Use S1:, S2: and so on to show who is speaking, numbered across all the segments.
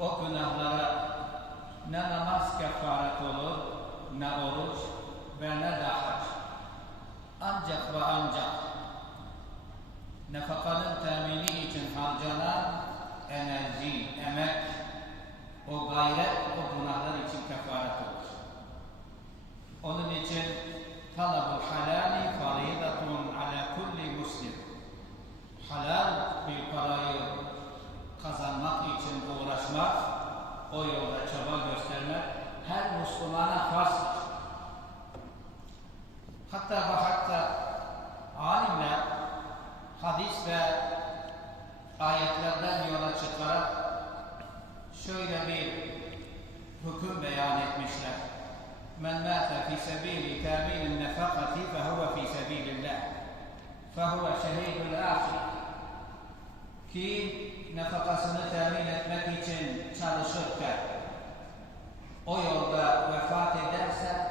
S1: o günahlara ne namaz kefaret olur, ne oruç ve ne de. Ancak ve ancak nafakanın temini için harcanan enerji, emek, o gayret o günahlar için kefaret olur. Onun için talabul halali faridatun ala kulli muslim. Ki nefakasını temin etmek için çalışırken o yolda vefat ederse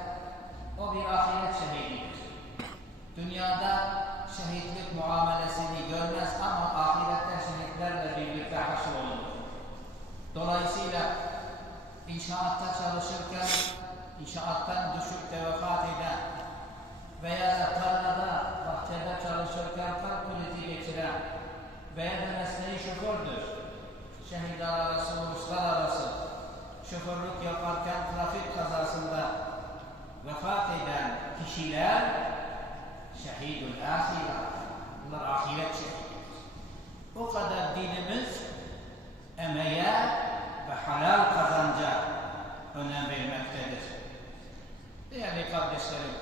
S1: o bir ahiret şehididir. Dünyada şehitlik muamelesini görmez ama ahirette şehitlerle birlikte haşr olur. Dolayısıyla inşaatta çalışırken inşaattan düşüp de vefat eden veya da tarlada, bahçede çalışırken kalp krizi geçiren veya da mesleği şofördür. Şehitler arası, uluslararası şoförlük yaparken trafik kazasında vefat eden kişiler şehidül ahire. Bunlar ahiret şehididir. O kadar dinimiz emeğe ve halal kazanca önem vermektedir. Değerli kardeşlerim,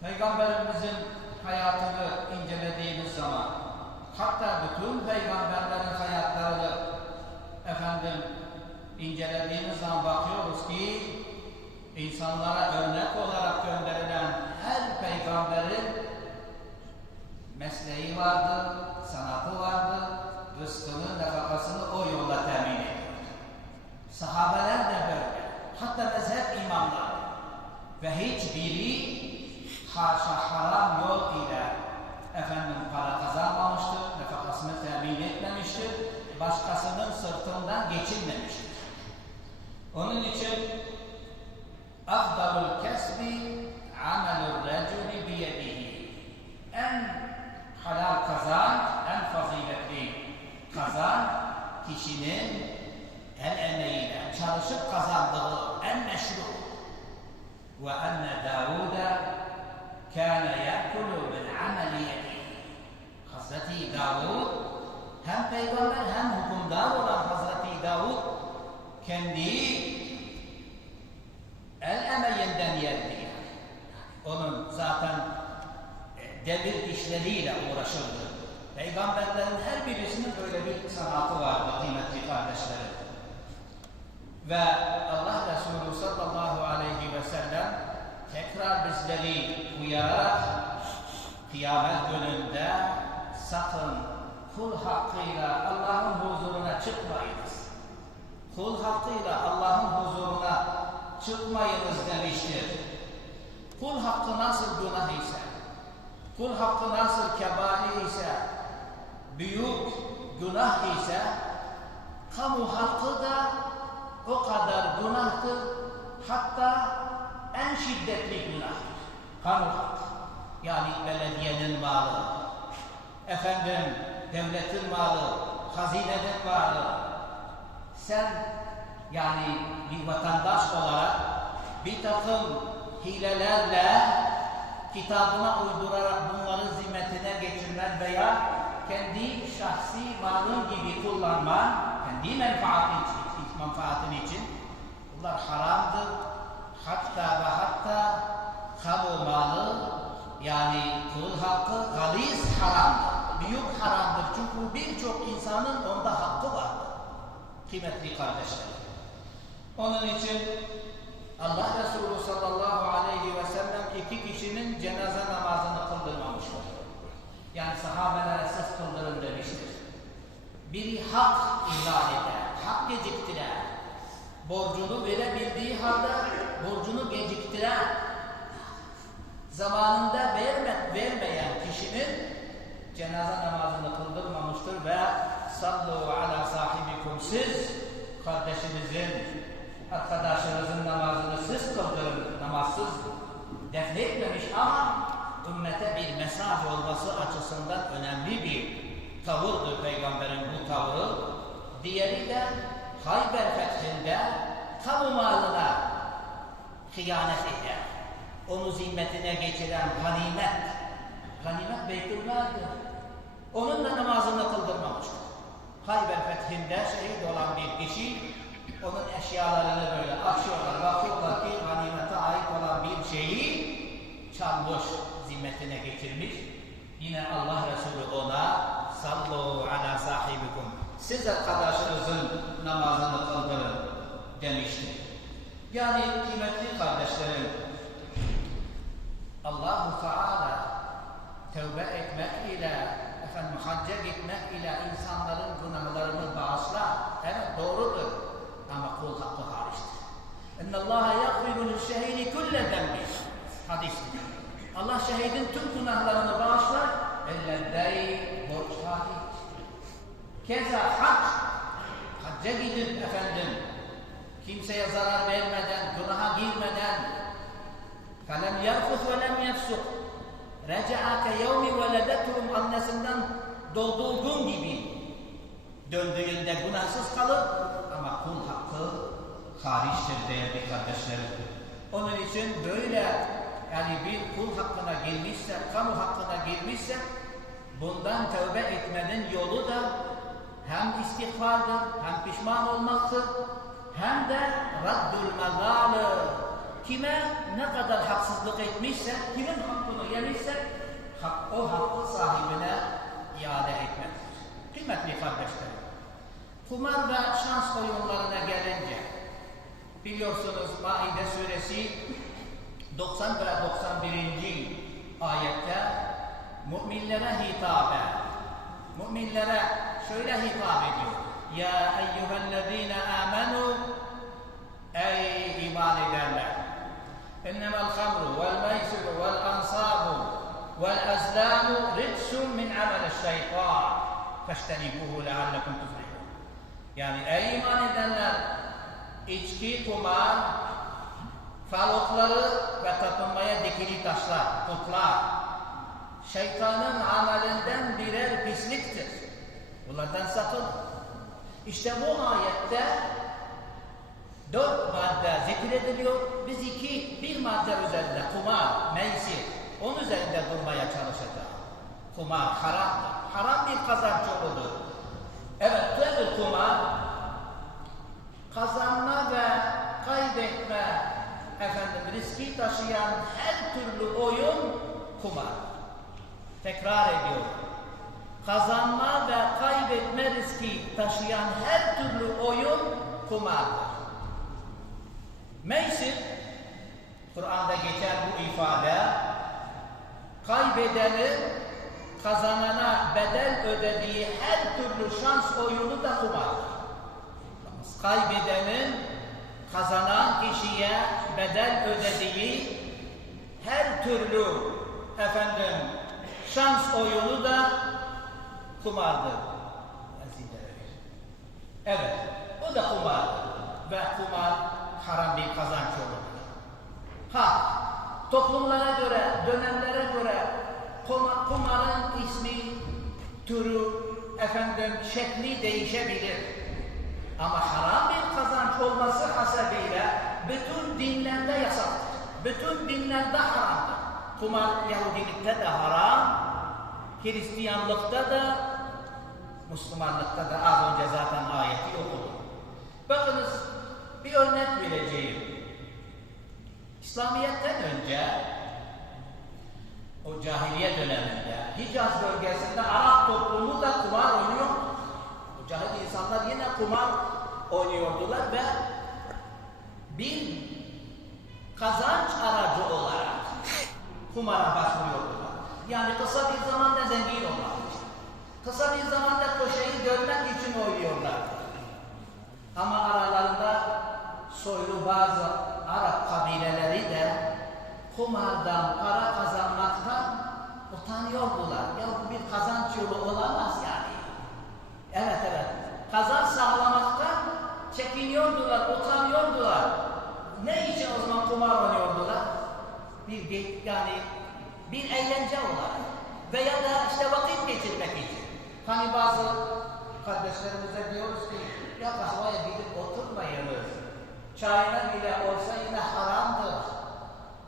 S1: Peygamberimizin hayatını incelediğimiz zaman hatta bütün peygamberlerin hayatlarını efendim incelediğimiz zaman bakıyoruz ki insanlara örnek olarak gönderilen her peygamberin mesleği vardı, sanatı vardı, rızkını, nefakasını o yolla temin ediyor. Sahabeler de böyle. Hatta mezhep imamları. Ve hiçbiri haşa haram yol ile efendim para kazanmamıştır, nefakasını temin etmemiştir, başkasının sırtından geçinmemiştir. Onun için afdalul kesbi amelur reculi biyedihi en halal kazanç, en faziletli kazanç kişinin el emeğiyle çalışıp kazandığı en meşru ve enne Davud'a kâne yakulu min ameli yedihi Hazreti Davud hem peygamber hem hükümdar olan Hazreti Davud kendi el emeğinden yerdi. Onun zaten e, demir işleriyle uğraşırdı. Peygamberlerin her birisinin böyle bir sanatı vardı kıymetli kardeşlerim. Ve Allah Resulü sallallahu aleyhi ve sellem tekrar bizleri uyararak kıyamet gününde sakın kul hakkıyla Allah'ın huzuruna çıkmayınız. Kul hakkıyla Allah'ın huzuruna çıkmayınız demiştir. Kul hakkı nasıl günah ise, kul hakkı nasıl kebali ise, büyük günah ise, kamu hakkı da o kadar günahtır. Hatta en şiddetli günahtır. Kamu hakkı. Yani belediyenin malı, efendim devletin malı, hazinenin malı. Sen yani bir vatandaş olarak bir takım hilelerle kitabına uydurarak bunları zimmetine geçirmen veya kendi şahsi malın gibi kullanman, kendi menfaatin için, menfaatin için bunlar haramdır. Hatta ve hatta kamu malı yani kul hakkı galis haramdır. Büyük haramdır. Çünkü birçok insanın onda hakkı vardır. Kıymetli kardeşlerim. Onun için Allah Resulü sallallahu aleyhi ve sellem iki kişinin cenaze namazını kıldırmamıştır. Yani sahabeler esas kıldırın demiştir. Biri hak ihlal eder, hak geciktiren, borcunu verebildiği halde borcunu geciktiren, zamanında verme, vermeyen kişinin cenaze namazını kıldırmamıştır ve sallu ala sahibikum siz kardeşinizin arkadaşınızın namazını siz kıldırın namazsız defnetmemiş ama ümmete bir mesaj olması açısından önemli bir tavırdır peygamberin bu tavrı. Diğeri de Hayber fethinde kamu malına hıyanet eder. Onu zimmetine geçiren ganimet. Ganimet beytülmaldir. Onun da namazını kıldırmamıştır. Hayber fethinde şehit olan bir kişi onun eşyalarını böyle açıyorlar, bakıyorlar ki ganimete ait olan bir şeyi çalmış, zimmetine geçirmiş. Yine Allah Resulü ona sallu ala sahibikum siz arkadaşınızın namazını kıldırın demişti. Yani kıymetli kardeşlerim Allahu Teala tövbe etmek ile efendim hacca gitmek ile insanların günahlarını bağışlar. Evet doğrudur ama kul hakkı hariçtir. İnnallâhe yakbidunil şehidi külle dembih. Hadis. Allah şehidin tüm günahlarını bağışlar. Elle dey borç hariç. Keza hac. Hacca gidin efendim. Kimseye zarar vermeden, günaha girmeden. Felem yarfus ve lem yefsuk. Recaake yevmi veledetum annesinden doğduğu gün gibi döndüğünde günahsız kalır, hariçtir değerli kardeşlerim. Onun için böyle yani bir kul hakkına girmişse, kamu hakkına girmişse bundan tövbe etmenin yolu da hem istiğfardır, hem pişman olmaktır, hem de raddül mezalı. Kime ne kadar haksızlık etmişse, kimin hakkını yemişse, hak, o hakkı sahibine iade etmektir. Kıymetli kardeşlerim, kumar ve şans gelince, biliyorsunuz Maide suresi 90 ve 91. ayette müminlere hitaben, müminlere şöyle hitap ediyor. Ya eyyühellezine amenu ey iman edenler. İnnemel hamru vel meysiru vel ansabu vel azlamu ritsun min amel şeytan. Feştenibuhu leallekum tuflihun. Yani ey iman edenler içki, kumar, falokları ve tapınmaya dikili taşlar, putlar, şeytanın amelinden birer pisliktir. Bunlardan sakın. İşte bu ayette dört madde zikrediliyor. Biz iki, bir madde üzerinde kumar, meysir, onun üzerinde durmaya çalışacağız. Kumar haramdır. Haram bir kazanç yoludur. Evet, nedir kumar? Kazanma ve kaybetme efendim riski taşıyan her türlü oyun kumar. Tekrar ediyorum. Kazanma ve kaybetme riski taşıyan her türlü oyun kumardır. Meysir, Kur'an'da geçer bu ifade, kaybedenin kazanana bedel ödediği her türlü şans oyunu da kumardır. Kaybedenin kazanan kişiye bedel ödediği her türlü efendim şans oyunu da kumardır. Evet, bu da kumardır. Ve kumar haram bir kazanç yoludur. Ha, toplumlara göre, dönemlere göre kuma- kumarın ismi, türü, efendim şekli değişebilir. Ama haram bir kazanç olması hasebiyle bütün dinlerde yasaktır. Bütün dinlerde haramdır. Kumar Yahudilikte de haram, Hristiyanlıkta da, Müslümanlıkta da az önce zaten ayeti okudum. Bakınız bir örnek vereceğim. İslamiyet'ten önce o cahiliye döneminde Hicaz bölgesinde Arap toplumu da kumar oynuyor. O cahil insanlar yine kumar oynuyordular ve bir kazanç aracı olarak kumara başvuruyordular. Yani kısa bir zamanda zengin olmak. Kısa bir zamanda köşeyi görmek için oynuyorlardı. Ama aralarında soylu bazı Arap kabileleri de kumardan para kazanmaktan utanıyordular. Ya bu bir kazanç yolu olamaz yani. Evet evet
S2: çekiniyordular, utanıyordular. Ne için o zaman kumar oynuyordular? Bir ge- yani bir eğlence olarak veya da işte vakit geçirmek için. Hani bazı kardeşlerimize diyoruz ki ya kahveye gidip oturmayınız. Çayına bile olsa yine haramdır.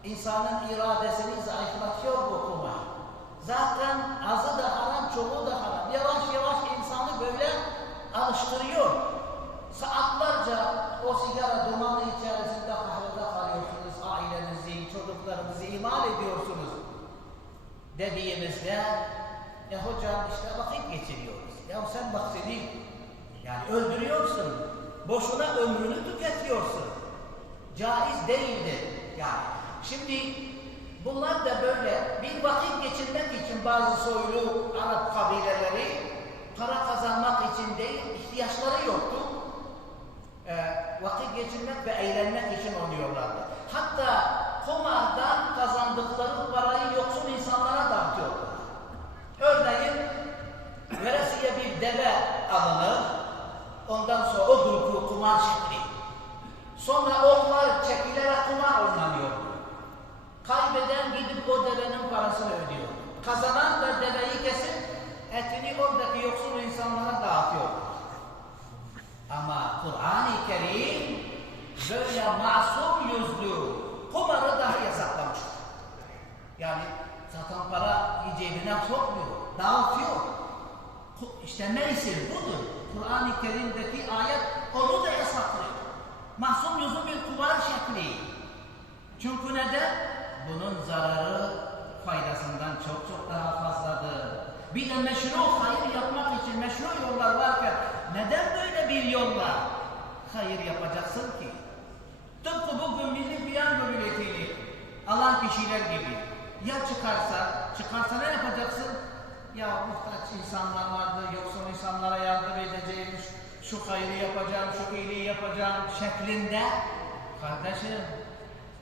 S2: İnsanın iradesini zayıflatıyor bu kumar. Zaten azı da haram, çoğu da haram. Yavaş yavaş insanı böyle alıştırıyor. Saatlerce o sigara dumanı içerisinde kahvede kalıyorsunuz. Ailenizi, çocuklarınızı ihmal ediyorsunuz. Dediğimizde ya hocam işte vakit geçiriyoruz. Ya sen bak seni yani öldürüyorsun. Boşuna ömrünü tüketiyorsun. Caiz değildir. Yani şimdi bunlar da böyle bir vakit geçirmek için bazı soylu Arap kabileleri para kazanmak için değil, ihtiyaçları yoktu. Ee, vakit geçirmek ve eğlenmek için oynuyorlardı. Hatta kumardan kazandıkları parayı yoksul insanlara dağıtıyorlar. Örneğin veresiye bir deve alınır. Ondan sonra o grubu kumar şekli. Sonra oklar çekilerek kumar oynanıyor. Kaybeden gidip o devenin parasını ödüyor. Kazanan da deveyi kesip etini oradaki yoksul insanlara dağıtıyor. Ama Kur'an-ı Kerim böyle masum yüzlü kumarı daha yasaklamış. Yani zaten para cebine sokmuyor, dağıtıyor. Ku- İşte meysir budur. Kur'an-ı Kerim'deki ayet onu da yasaklıyor. Mahzun yüzü bir kumar şekli. Çünkü neden? Bunun zararı faydasından çok çok daha fazladır. Bir de meşru hayır yapmak için meşru yollar varken neden böyle bir yolla hayır yapacaksın ki? Tıpkı bugün milli piyango biletini alan kişiler gibi. Ya çıkarsa, çıkarsa ne yapacaksın? Ya muhtaç insanlar vardı, yoksul insanlara yardım edeceğim, şu hayrı yapacağım, şu iyiliği yapacağım şeklinde. Kardeşim,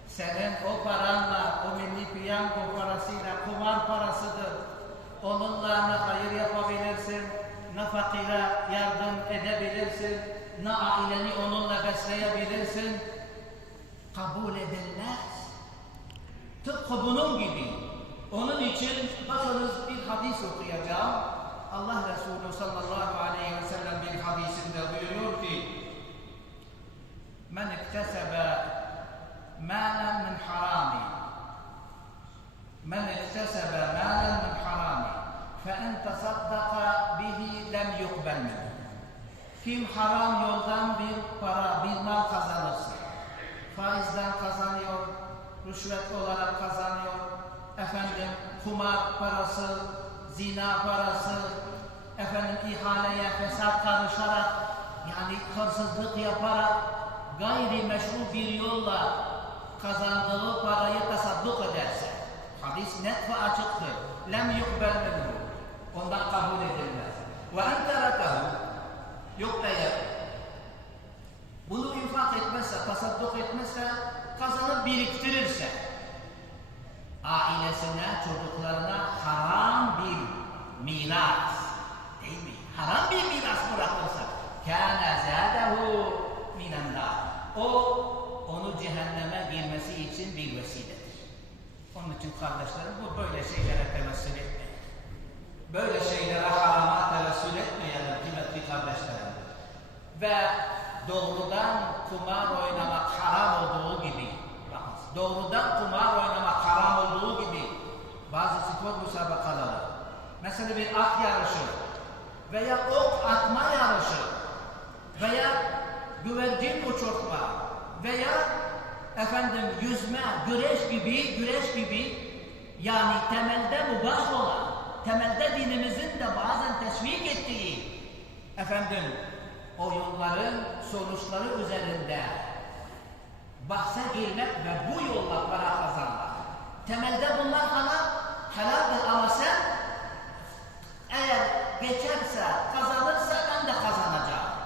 S2: senin o paranla, o milli piyango parasıyla kumar parasıdır. Onunla ne hayır yapabilirsin, ne fakire yardım edebilirsin, ne aileni onunla besleyebilirsin. Kabul edilmez. Tıpkı bunun gibi. Onun için bakınız bir hadis okuyacağım. Allah Resulü sallallahu aleyhi ve sellem bir hadisinde buyuruyor ki Men iktesebe malen min harami. Men iktesebe malen min harami. Fe en tasaddaka bihi lem yukbel Kim haram yoldan bir para, bir mal kazanırsa, faizden kazanıyor, rüşvet olarak kazanıyor, efendim kumar parası, zina parası, efendim ihaleye fesat karışarak, yani hırsızlık yaparak, gayri meşru bir yolla kazandığı parayı tasadduk ederse, hadis net ve açıktır. Lem yukbel minhu. Ondan kabul edilmez. Ve en terakahu Yok eğer bunu infak etmezse, tasadduk etmezse, kazanıp biriktirirse, ailesine, çocuklarına haram bir miras, değil mi? Haram bir miras bırakırsa, kâne zâdehu minennar. O, onu cehenneme girmesi için bir vesiledir. Onun için kardeşlerim bu böyle şeylere tevessül etmeyin. Böyle şeylere harama tevessül etmeyelim kıymetli kardeşlerim. Ve doğrudan kumar oynamak haram olduğu gibi, doğrudan kumar oynamak haram olduğu gibi bazı spor müsabakaları, mesela bir at yarışı veya ok atma yarışı veya güvercin uçurtma veya efendim yüzme, güreş gibi, güreş gibi yani temelde mubah olan, temelde dinimizin de bazen teşvik ettiği efendim oyunların sonuçları üzerinde bahse girmek ve bu yolla para kazanmak. Temelde bunlar halal, helaldir ama sen eğer geçerse, kazanırsa ben de kazanacağım.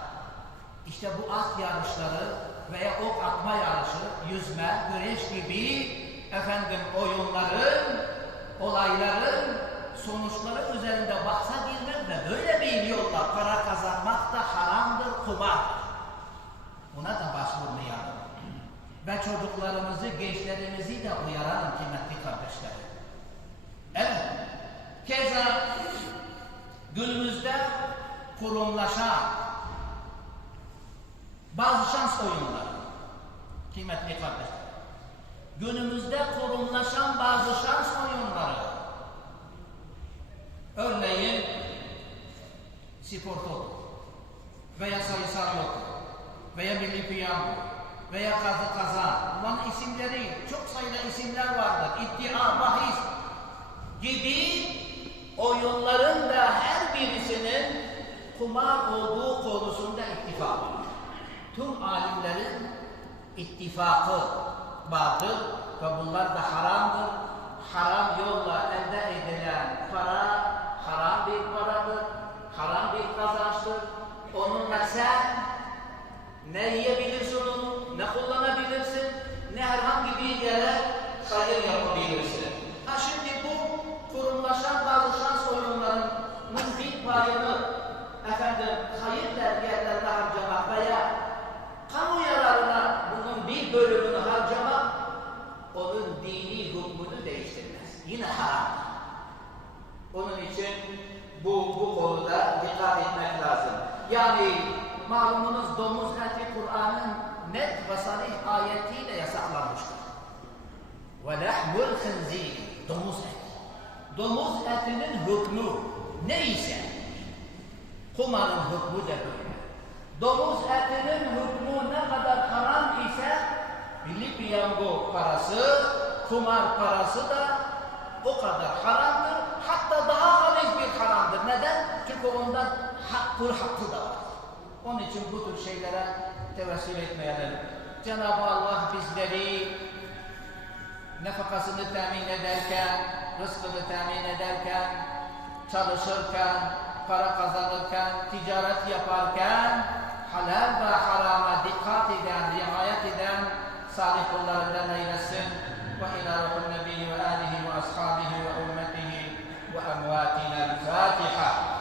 S2: İşte bu at yarışları veya ok atma yarışı, yüzme, güreş gibi efendim oyunların, olayların sonuçları üzerinde bahsa girmek ve böyle bir yolla para kazanmak da haramdır, kumar. Buna da başvurmayalım. Ve çocuklarımızı, gençlerimizi de uyaralım kıymetli kardeşlerim. Evet. Keza günümüzde kurumlaşan bazı şans oyunları kıymetli kardeşler. Günümüzde kurumlaşan bazı şans oyunları örneğin spor topu veya sayısal loto veya milli piyango veya kazı kazan bunların isimleri çok sayıda isimler vardır. İddia, bahis gibi oyunların da her birisinin kumar olduğu konusunda ittifak. Tüm alimlerin ittifakı vardır ve bunlar da haramdır. Haram yolla elde edilen para haram bir paradır, haram bir kazançtır. Onunla sen ne yiyebilirsin ne kullanabilirsin, ne herhangi bir yere hayır yapabilirsin. Ha şimdi bu kurumlaşan bazı şans oyunlarının bir payını efendim hayır yerlerine harcamak veya kamu yararına bunun bir bölümünü harcamak onun dini hükmünü değiştirmez. Yine haram. Onun için bu, bu konuda dikkat etmek lazım. Yani malumunuz domuz eti Kur'an'ın net ve sarih ayetiyle yasaklanmıştır. Ve lehmul hınzir, domuz eti. Domuz etinin hükmü neyse, kumarın hükmü de böyle. Domuz etinin hükmü ne kadar haram ise, milli piyango parası, kumar parası da o kadar haramdır. Hatta daha haliz bir haramdır. Neden? Çünkü ondan hakkı hakkı da var. Onun için bu tür şeylere tevessül etmeyelim. Cenab-ı Allah bizleri nefakasını temin ederken, rızkını temin ederken, çalışırken, para kazanırken, ticaret yaparken halal ve harama dikkat eden, riayet eden salih kullarından eylesin. Ve ila ruhun nebi ve alihi ve ashabihi ve ümmetihi ve emvatina. Fatiha.